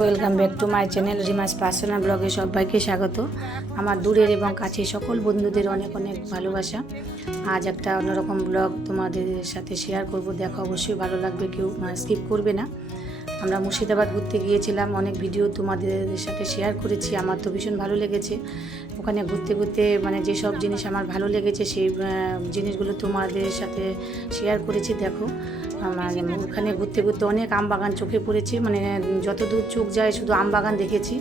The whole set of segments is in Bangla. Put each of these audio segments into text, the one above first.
Welcome back to my channel Rimas personal ব্লগে সবাইকে স্বাগত। আমার দূরের এবং কাছে সকল বন্ধুদের অনেক অনেক ভালোবাসা। আজ একটা অন্যরকম ব্লগ তোমাদের সাথে শেয়ার করব। দেখো, অবশ্যই ভালো লাগবে, কেউ স্কিপ করবে না। আমরা মুর্শিদাবাদ ঘুরতে গিয়েছিলাম, অনেক ভিডিও তোমাদের সাথে শেয়ার করেছি, আমার তো ভীষণ ভালো লেগেছে। ওখানে ঘুরতে ঘুরতে মানে যেসব জিনিস আমার ভালো লেগেছে, সেই জিনিসগুলো তোমাদের সাথে শেয়ার করেছি, দেখো। মানে ওখানে ঘুরতে ঘুরতে অনেক আম বাগান চোখে পড়েছে মানে যত দূর চোখ যায় শুধু আম বাগান দেখেছি।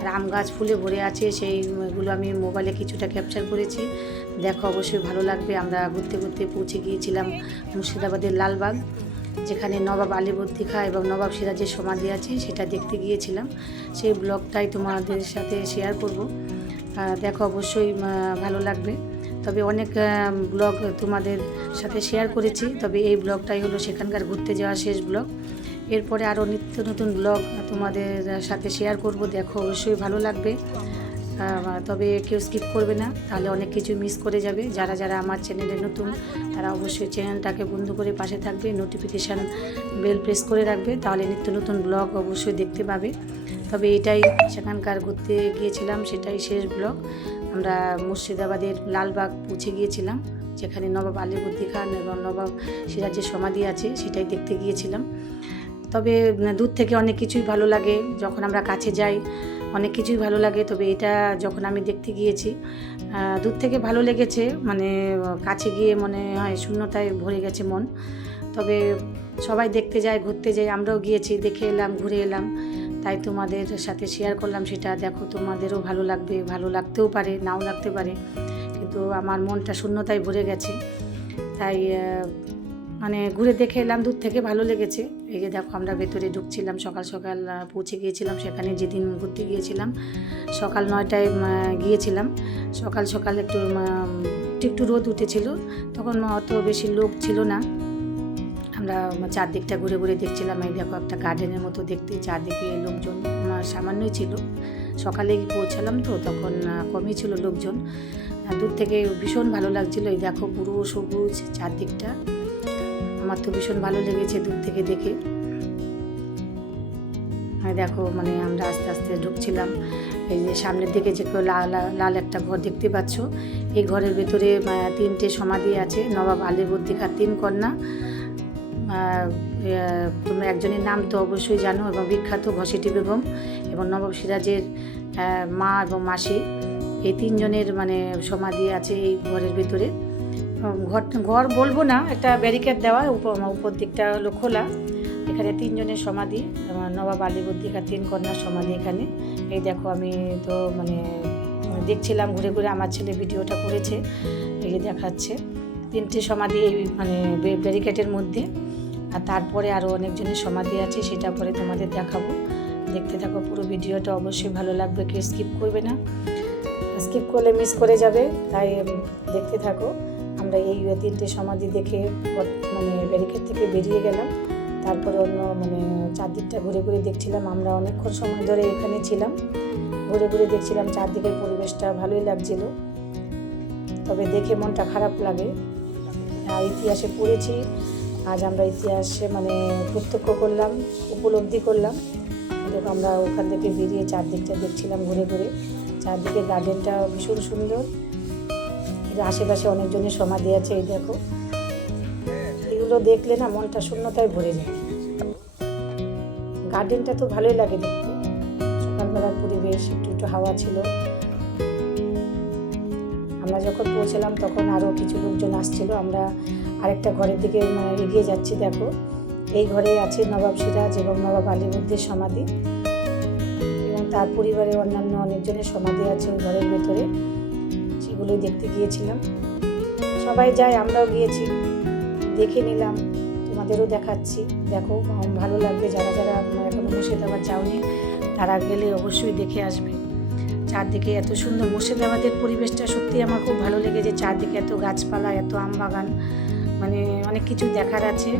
আর আম গাছ ফুলে ভরে আছে, সেইগুলো আমি মোবাইলে কিছুটা ক্যাপচার করেছি। দেখো, অবশ্যই ভালো লাগবে, আমরা ঘুরতে ঘুরতে পৌঁছে গিয়েছিলাম মুর্শিদাবাদের লালবাগ। যেখানে নবাব আলীবর্দী খা এবং নবাব সিরাজের সমাধি আছে, সেটা দেখতে গিয়েছিলাম। সেই ব্লগটাই তোমাদের সাথে শেয়ার করব। দেখো অবশ্যই ভালো লাগবে। তবে অনেক ব্লগ তোমাদের সাথে শেয়ার করেছি। তবে এই ব্লগটাই হলো সেখানকার ঘুরতে যাওয়া শেষ ব্লগ। এরপরে আরও নিত্য নতুন ব্লগ তোমাদের সাথে শেয়ার করব। দেখো, অবশ্যই ভালো লাগবে। তবে কেউ স্কিপ করবে না। তাহলে অনেক কিছু মিস করে যাবে। যারা যারা আমার চ্যানেলে নতুন, তারা অবশ্যই চ্যানেলটাকে বন্ধ করে পাশে থাকবে নোটিফিকেশান বেল প্রেস করে রাখবে। তাহলে নিত্য নতুন ব্লগ অবশ্যই দেখতে পাবে। তবে এটাই সেখানকার ঘুরতে গিয়েছিলাম, সেটাই শেষ ব্লগ আমরা মুর্শিদাবাদের লালবাগ পৌঁছে গিয়েছিলাম, যেখানে নবাব আলীবর্দী খান এবং নবাব সিরাজের সমাধি আছে, সেটাই দেখতে গিয়েছিলাম। তবে দূর থেকে অনেক কিছুই ভালো লাগে। যখন আমরা কাছে যাই অনেক কিছুই ভালো লাগে। তবে এটা যখন আমি দেখতে গিয়েছি দূর থেকে ভালো লেগেছে মানে কাছে গিয়ে মনে হয় শূন্যতায় ভরে গেছে মন। তবে সবাই দেখতে যায়, ঘুরতে যায়, আমরাও গিয়েছি, দেখে এলাম, ঘুরে এলাম। তাই তোমাদের সাথে শেয়ার করলাম সেটা, দেখো তোমাদেরও ভালো লাগবে, ভালো লাগতেও পারে, নাও লাগতে পারে। কিন্তু আমার মনটা শূন্যতায় ভরে গেছে। তাই মানে ঘুরে দেখে এলাম, দূর থেকে ভালো লেগেছে। এই যে দেখো আমরা ভেতরে ঢুকছিলাম, সকাল সকাল পৌঁছে গিয়েছিলাম সেখানে যেদিন ঘুরতে গিয়েছিলাম। সকাল নয়টায় গিয়েছিলাম। সকাল সকাল একটু একটু রোদ উঠেছিল। তখন অত বেশি লোক ছিল না। আমরা চারদিকটা ঘুরে ঘুরে দেখছিলাম। এই দেখো একটা গার্ডেনের মতো দেখতে, চারদিকে লোকজন সামান্যই ছিল। সকালে পৌঁছালাম তো, তখন কমই ছিল লোকজন। দূর থেকে ভীষণ ভালো লাগছিল। এই দেখো পুরো সবুজ চারদিকটা। আমার তো ভীষণ ভালো লেগেছে দূর থেকে দেখে। আর দেখো মানে আমরা আস্তে আস্তে ঢুকছিলাম। এই যে সামনের দিকে যে লাল, লাল- একটা ঘর দেখতে পাচ্ছ, এই ঘরের ভেতরে তিনটে সমাধি আছে, নবাব আলীবর্দী খার তিন কন্যা। তোমরা একজনের নাম তো অবশ্যই জানো এবং বিখ্যাত ঘসেটি বেগম এবং নবাব সিরাজের মা এবং মাসি। এই তিনজনের মানে সমাধি আছে এই ঘরের ভেতরে। ঘর ঘর বলব না, একটা ব্যারিকেড দেওয়া উপর দিকটা হলো খোলা। এখানে তিনজনের সমাধি নবাব আলীবর্দিকা তিন কন্যার সমাধি এখানে। এই দেখো আমি তো মানে দেখছিলাম ঘুরে ঘুরে, আমার ছেলে ভিডিওটা করেছে, এই দেখাচ্ছে। তিনটে সমাধি এই মানে ব্যারিকেডের মধ্যে। আর তারপরে আরও অনেকজনের সমাধি আছে, সেটা পরে তোমাদের দেখাবো। দেখতে থাকো পুরো ভিডিওটা, অবশ্যই ভালো লাগবে, কেউ স্কিপ করবে না। স্কিপ করলে মিস করে যাবে, তাই দেখতে থাকো। আমরা এই তিনটে সমাধি দেখে মানে ব্যারিকেড থেকে বেরিয়ে গেলাম। তারপরে অন্য মানে চারদিকটা ঘুরে ঘুরে দেখছিলাম। আমরা অনেকক্ষণ সময় ধরে এখানে ছিলাম। ঘুরে ঘুরে দেখছিলাম চারদিকের পরিবেশটা ভালোই লাগছিল। তবে দেখে মনটা খারাপ লাগে। আর ইতিহাসে পড়েছি। আজ আমরা ইতিহাসে মানে প্রত্যক্ষ করলাম, উপলব্ধি করলাম। দেখো আমরা ওখান থেকে বেরিয়ে চারদিকটা দেখছিলাম ঘুরে ঘুরে। চারদিকে গার্ডেনটা ভীষণ সুন্দর। এর আশেপাশে অনেকজনের সমাধি আছে, এই দেখো। এগুলো দেখলে না মনটা শূন্যতায় ভরে যায়। গার্ডেনটা তো ভালোই লাগে দেখতে। সকালবেলার পরিবেশ, একটু একটু হাওয়া ছিল। আমরা যখন পৌঁছলাম তখন আরও কিছু লোকজন আসছিল। আমরা আরেকটা ঘরের দিকে মানে এগিয়ে যাচ্ছি, দেখো। এই ঘরে আছে নবাব সিরাজ এবং নবাব আলীবুদ্দের সমাধি। এবং তার পরিবারের অন্যান্য অনেকজনের সমাধি আছে ঘরের ভেতরে। সেগুলোই দেখতে গিয়েছিলাম। সবাই যায়, আমরাও গিয়েছি। দেখে নিলাম, তোমাদেরও দেখাচ্ছি। দেখো ভালো লাগবে। যারা যারা এখনও মুর্শিদাবাদ যাওনি, তারা গেলে অবশ্যই দেখে আসবে। চারদিকে এত সুন্দর মুর্শিদাবাদের পরিবেশটা সত্যি আমার খুব ভালো লেগেছে। চারদিকে এত গাছপালা, এত আম বাগান মানে অনেক কিছু দেখার আছে।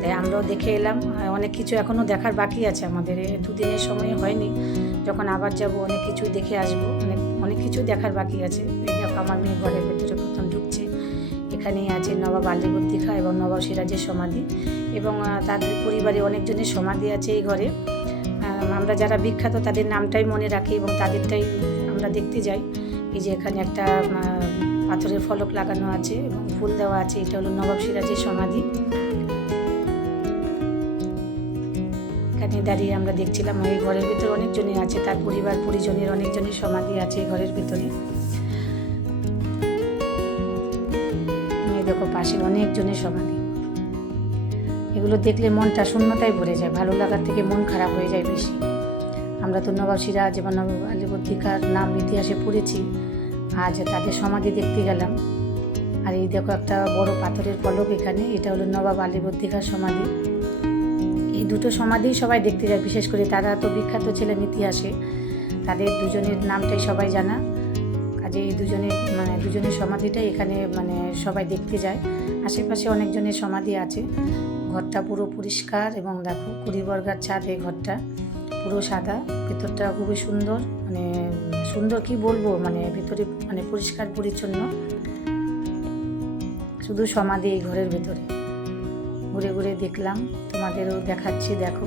তাই আমরাও দেখে এলাম। অনেক কিছু এখনও দেখার বাকি আছে আমাদের। দুদিনের সময় হয়নি। যখন আবার যাব, অনেক কিছু দেখে আসব। কিছু দেখার বাকি আছে। আমার মেয়ে ঘরের ভেতরে প্রথম ঢুকছে। এখানেই আছে নবাব আলীবর্দী খা এবং নবাব সিরাজের সমাধি এবং তাদের পরিবারে অনেকজনের সমাধি আছে এই ঘরে। আমরা যারা বিখ্যাত তাদের নামটাই মনে রাখি এবং তাদেরটাই আমরা দেখতে যাই। এই যে এখানে একটা পাথরের ফলক লাগানো আছে এবং ফুল দেওয়া আছে। এটা হলো নবাব সিরাজের সমাধি। এখানে দাঁড়িয়ে আমরা দেখছিলাম এই ঘরের ভিতরে অনেকজনই আছে, তার পরিবার, পরিজনের অনেকজনের সমাধি আছে এই ঘরের ভিতরে। দেখো, পাশের অনেকজনের সমাধি। এগুলো দেখলে মনটা শূন্যতায় ভরে যায়, ভালো লাগার থেকে মন খারাপ হয়ে যায় বেশি। আমরা তো নবাব সিরাজ এবং নবাব আলীবর্দিকার নাম ইতিহাসে পড়েছি, আজ তাদের সমাধি দেখতে গেলাম। আর এই দেখো একটা বড় পাথরের ফলক এখানে, এটা হলো নবাব আলীবর্দিকার সমাধি। এই দুটো সমাধি সবাই দেখতে যায়, বিশেষ করে তারা তো বিখ্যাত ছিলেন ইতিহাসে। তাদের দুজনের নামটাই সবাই জানা। কাজে এই দুজনের মানে দুজনের সমাধিটাই এখানে মানে সবাই দেখতে যায়। আশেপাশে অনেকজনের সমাধি আছে। ঘরটা পুরো পরিষ্কার এবং দেখো কুড়ি বর্গার ছাদ এই ঘরটা। পুরো সাদা, ভেতরটা খুবই সুন্দর মানে সুন্দর কি বলব মানে ভেতরে মানে পরিষ্কার পরিচ্ছন্ন। শুধু সমাধি এই ঘরের ভেতরে। ঘুরে ঘুরে দেখলাম তোমাদেরও দেখাচ্ছি দেখো।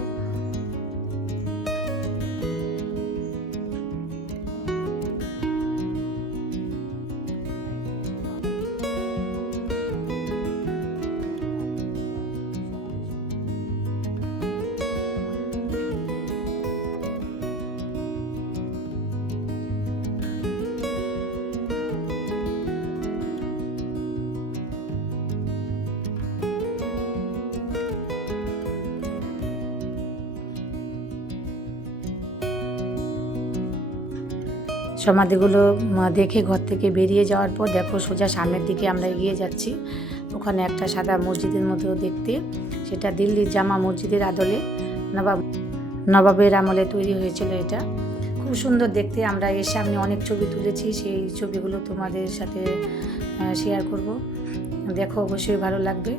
সমাধিগুলো দেখে ঘর থেকে বেরিয়ে যাওয়ার পর দেখো সোজা সামনের দিকে আমরা এগিয়ে যাচ্ছি। ওখানে একটা সাদা মসজিদের মতো দেখতে। সেটা দিল্লির জামা মসজিদের আদলে। নবাব, নবাবের আমলে তৈরি হয়েছিল এটা। খুব সুন্দর দেখতে। আমরা এর সামনে অনেক ছবি তুলেছি। সেই ছবিগুলো তোমাদের সাথে শেয়ার করব। দেখো, অবশ্যই ভালো লাগবে।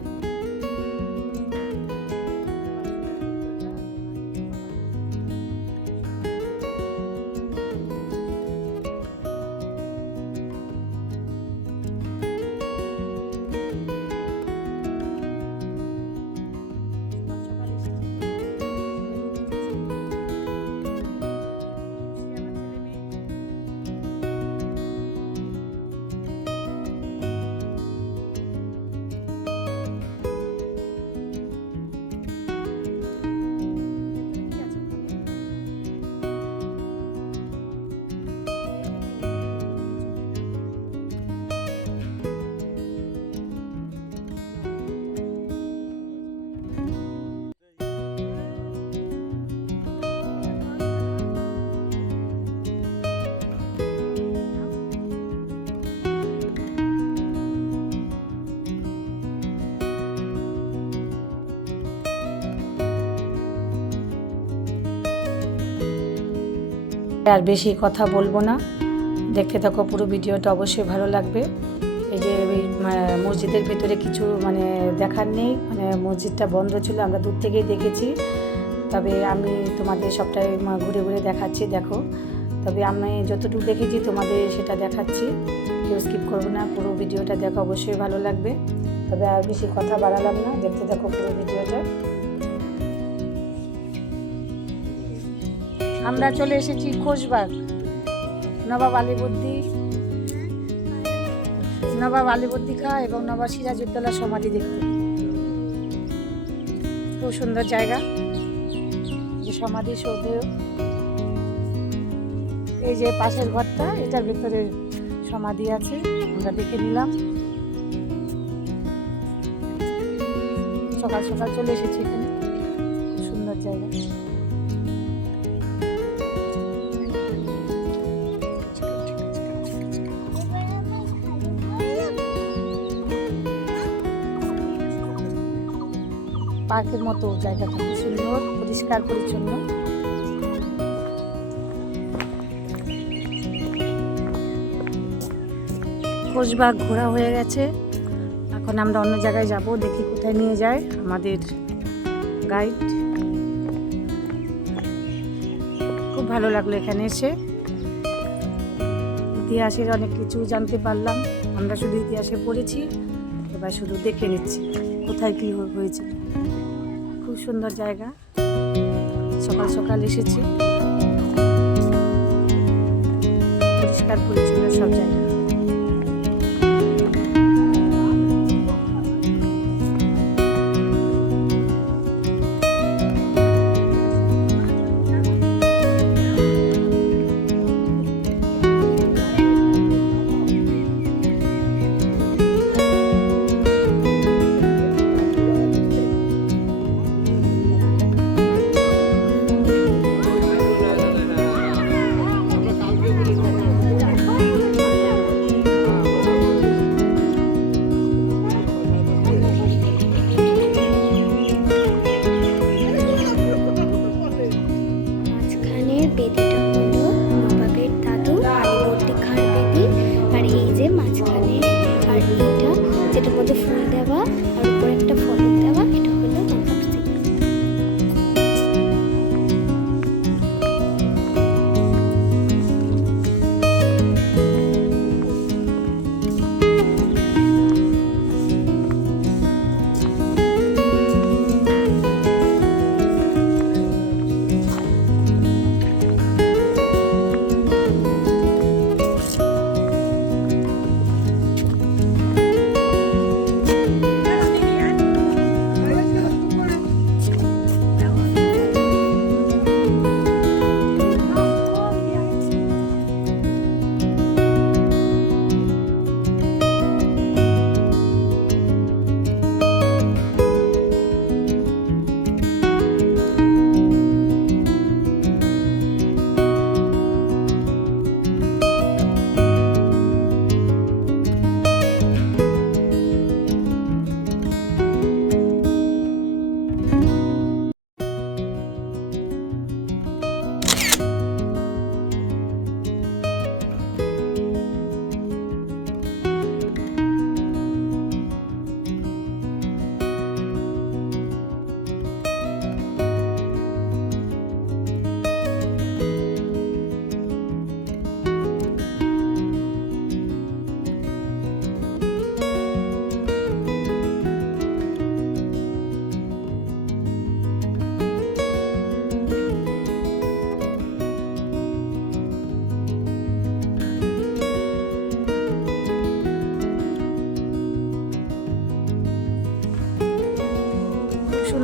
আর বেশি কথা বলব না। দেখতে থাকো পুরো ভিডিওটা, অবশ্যই ভালো লাগবে। এই যে মা- মসজিদের ভেতরে কিছু মানে দেখার নেই। মানে মসজিদটা বন্ধ ছিল, আমরা দূর থেকেই দেখেছি। তবে আমি তোমাদের সবটাই ঘুরে ঘুরে দেখাচ্ছি, দেখো। তবে আমি যতটুকু দেখেছি, তোমাদের সেটা দেখাচ্ছি। কেউ স্কিপ করব না, পুরো ভিডিওটা দেখো, অবশ্যই ভালো লাগবে। তবে আর বেশি কথা বাড়ালাম না। দেখতে দেখো পুরো ভিডিওটা। আমরা চলে এসেছি খোশবাগ। নবাব আলীবর্দী নবাব আলীবর্দী খা এবং নবাব সিরাজউদ্দৌলার সমাধি দেখতে। খুব সুন্দর জায়গা। যে সমাধি সৌধেও। এই যে পাশের ঘরটা, এটার ভেতরে সমাধি আছে, আমরা দেখে নিলাম। সকাল সকাল চলে এসেছি এখানে। পার্কের মতো জায়গাটা খুব সুন্দর, পরিষ্কার, পরিচ্ছন্ন। কোচবাগ ঘোরা হয়ে গেছে। এখন আমরা অন্য জায়গায় যাব, দেখি কোথায় নিয়ে যায় আমাদের গাইড খুব ভালো লাগল এখানে এসে। ইতিহাসের অনেক কিছু জানতে পারলাম। আমরা শুধু ইতিহাসে পড়েছি, এবার শুধু দেখে নিচ্ছি কোথায় কী হয়েছিল খুব সুন্দর জায়গা। সকাল সকাল এসেছি। পরিষ্কার পরিচ্ছন্ন সব জায়গা।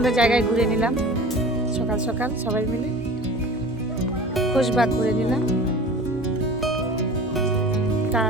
সুন্দর জায়গায় ঘুরে নিলাম। সকাল সকাল সবাই মিলে খোশবাগ ঘুরে নিলাম। তা